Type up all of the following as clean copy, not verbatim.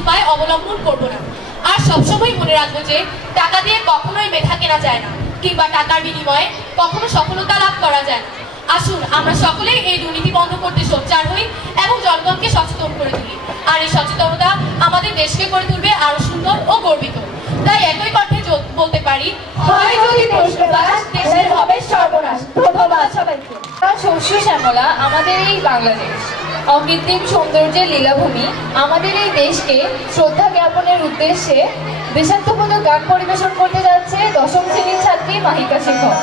উপায় অবলম্বন করব না। আর সবসময় মনে রাখবো যে টাকা দিয়ে কখনোই মেধা কেনা যায় না, কিংবা টাকার বিনিময়ে কখনো সফলতা লাভ করা যায় না। আসুন আমরা সকলেই এই দুর্নীতি বন্ধ করতে সোচ্চার হই এবং জনগণকে সচেতন করে তুলি। আর এই সচেতনতা আমাদের দেশকে করে তুলবে আরো সুন্দর ও গর্বিত। তাই একই কণ্ঠে বলতে পারি, হয় যদি প্রশ্নবাস, দেশের হবে সর্বনাশ। ধন্যবাদ সবাইকে। শস্য শ্যামলা আমাদের এই বাংলাদেশ, অকৃত্রিম সৌন্দর্যের লীলাভূমি। আমাদের এই দেশকে শ্রদ্ধা জ্ঞাপনের উদ্দেশ্যে দেশাত্মবোধক গান পরিবেশন করতে যাচ্ছে 10ম শ্রেণীর ছাত্রী মাহিকা শেখর।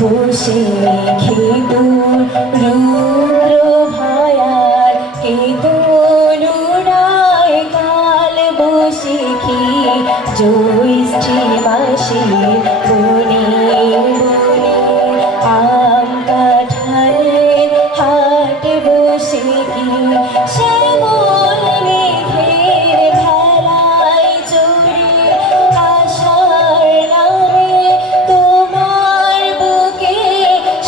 বসে খেদুর রুদ্র ভায়ার কেদুর উড়ায় কাল বসে খে জ্যৈষ্ঠী মাসে বনে বনে আম কাঁঠালের হাট বসে কি শ্যামল মেঘের ভেলায় চড়ে আষাঢ় নামে তোমার বুকে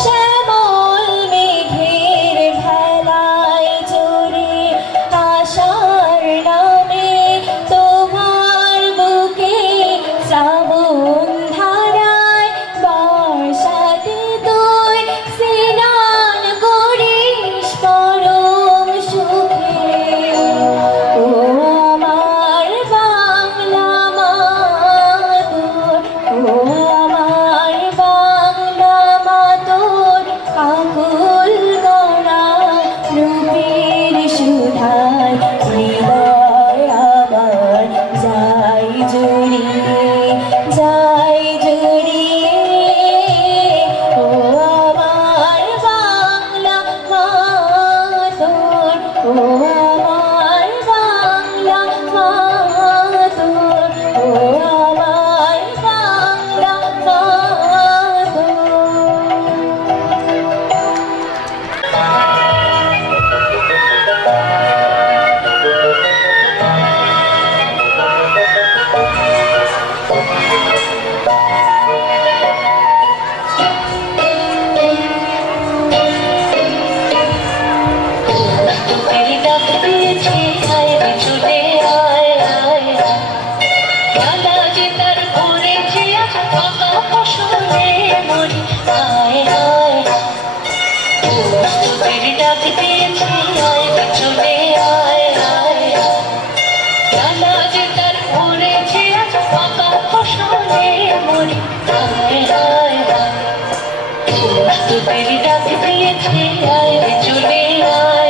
শ্যামল মেঘের ভেলায় চড়ে আষাঢ় নামে তোমার বুকে শ্রাবণ ধারায় বর্ষাতে তুই স্নান করিস পরম সুখে। ও আমার বাংলা মাতর, ও আমার বাংলা মাতর, আকুল করা রূপের সুধায় হৃদয় আমার যাই জড়িয়ে, যাই জড়িয়ে। ও আমার বাংলা মাতর, ও আমার বাংলা মাতর, ও আমার বাংলা মাতর। Mori तेरी डाक दिए थे आए चले आए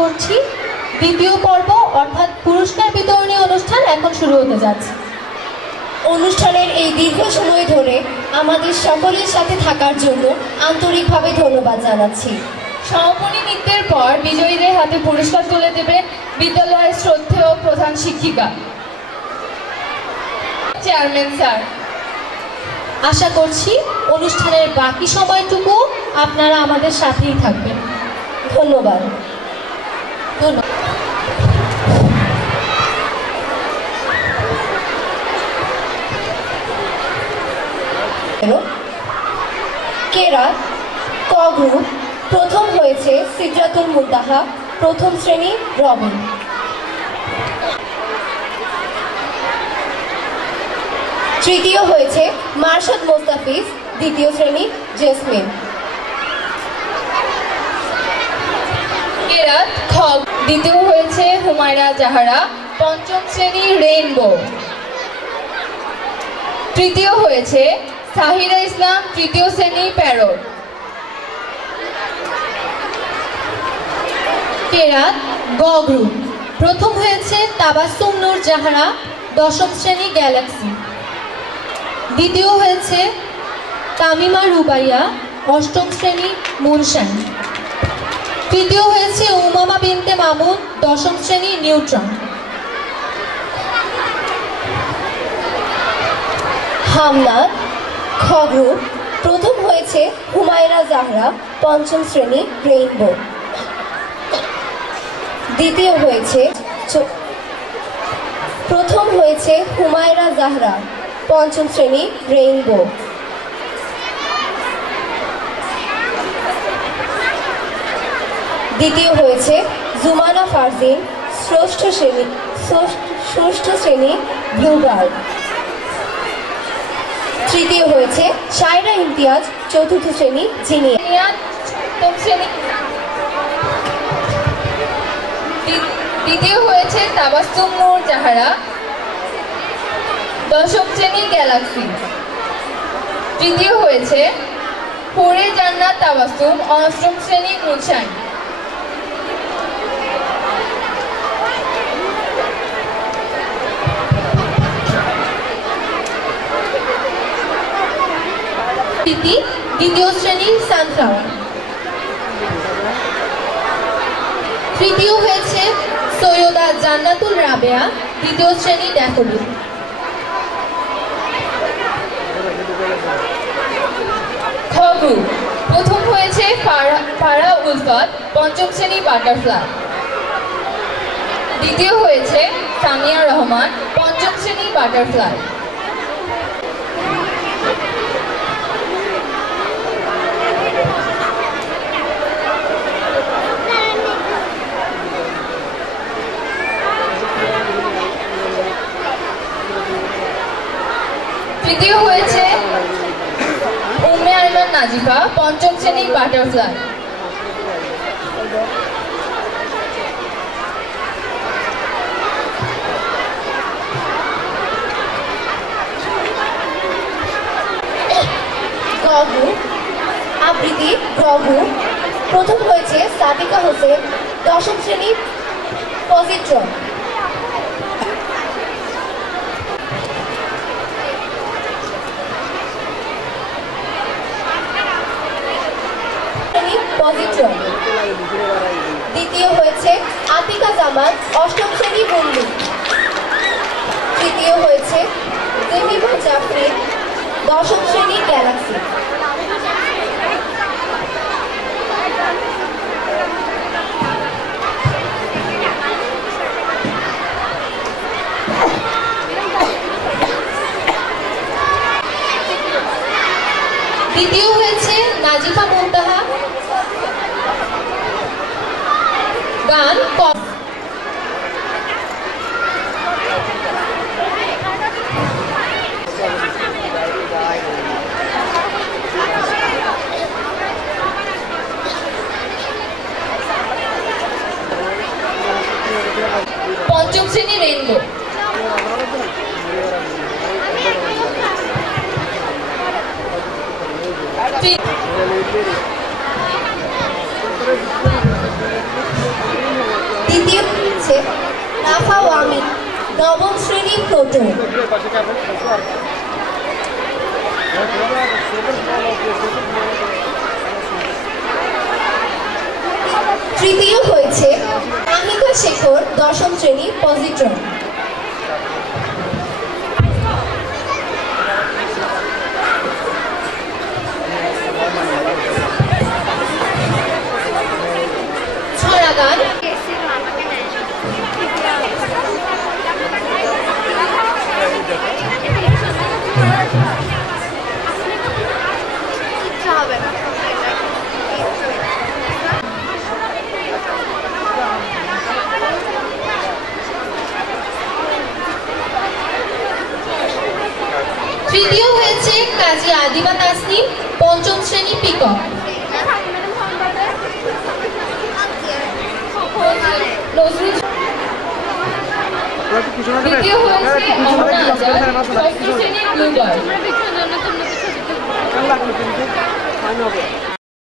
করছি দ্বিতীয় পর্ব অর্থাৎ পুরস্কার বিতরণী অনুষ্ঠান এখন শুরু হতে যাচ্ছে। অনুষ্ঠানের এই দীর্ঘ সময় ধরে আমাদের সকলের সাথে থাকার জন্য আন্তরিকভাবে ধন্যবাদ জানাচ্ছি। সমাপনী নৃত্যের পর বিজয়ীদের হাতে পুরস্কার তুলে দেবেন বিদ্যালয়ের শ্রদ্ধেয় প্রধান শিক্ষিকা চেয়ারম্যান স্যার। আশা করছি অনুষ্ঠানের বাকি সময়টুকু আপনারা আমাদের সাথেই থাকবেন। ধন্যবাদ। কেরাত ক গ্রুপ প্রথম হয়েছে সিদরাতুল মুনতাহা, প্রথম শ্রেণী রবিন। তৃতীয় হয়েছে মার্শাদ মোস্তাফিজ, দ্বিতীয় শ্রেণী জেসমিন। কেরাত খ দ্বিতীয় হয়েছে হুমায়রা জাহারা, পঞ্চম শ্রেণী রেইনবো। তৃতীয় হয়েছে সাহিরা ইসলাম, তৃতীয় শ্রেণী প্যারট। কেরাত গ গ্রুপ প্রথম হয়েছে তাবাসসুম নূর জাহারা, দশম শ্রেণী গ্যালাক্সি। দ্বিতীয় হয়েছে তামিমা রুবাইয়া, অষ্টম শ্রেণী মুনশান। তৃতীয় হয়েছে উমামা বিনতে মামুন, দশম শ্রেণী নিউট্রন। হামনাদ খ গ্রুপ প্রথম হয়েছে হুমায়রা জাহরা, পঞ্চম শ্রেণী রেইনবো। দ্বিতীয় হয়েছে প্রথম হয়েছে হুমায়রা জাহরা, পঞ্চম শ্রেণী রেইনবো। দ্বিতীয় হয়েছে জুমানা ফারজিন, ষষ্ঠ শ্রেণী ব্লুবার্ড। তৃতীয় হয়েছে শায়রা ইমতিয়াজ, চতুর্থ শ্রেণী জিনিয়া। দ্বিতীয় হয়েছে তাবাসসুম নূর জাহারা, দশম শ্রেণী গ্যালাক্সি। তৃতীয় হয়েছে হুরে জান্নাত তাবাসসুম, অষ্টম শ্রেণী মুনশান। দ্বিতীয় শ্রেণী সানফ্লাওয়ার। তৃতীয় হয়েছে সৈয়দা জান্নাতুল রাবেয়া, দ্বিতীয় শ্রেণী ড্যাফোডিল। খ গ্রুপ প্রথম হয়েছে ফারা উলফাত, পঞ্চম শ্রেণী বাটারফ্লাই। দ্বিতীয় হয়েছে সামিয়া রহমান, পঞ্চম শ্রেণী বাটারফ্লাই। তৃতীয় হয়েছে উম্মে আইমান নাজিফা, পঞ্চম শ্রেণী বাটারফ্লাই। আবৃত্তি গ্রহু প্রথম হয়েছে সাদিকা হোসেন, দশম শ্রেণী পজিট্রন। দ্বিতীয় হয়েছে আতিকা জামান, অষ্টম শ্রেণী বন্ধু। তৃতীয় হয়েছে জেমিমা জাফরি, দশম শ্রেণী গ্যালাক্সি। দ্বিতীয় হয়েছে নাজিফা মুনতাহা, গান কম। পঞ্চম শ্রেণী রেইনবো। দ্বিতীয় হচ্ছে রাফা ওয়ামিন, নবম শ্রেণী প্রথম। তৃতীয় হয়েছে মাহিকা শেখর, দশম শ্রেণী পজিট্রন। ছড়া গান তৃতীয় হয়েছে কাজী আদিবা তাসনিম, পঞ্চম শ্রেণী পিকক। দ্বিতীয় হয়েছে অহনা আজাদ, ষষ্ঠ শ্রেণীর ব্লু গার্ল।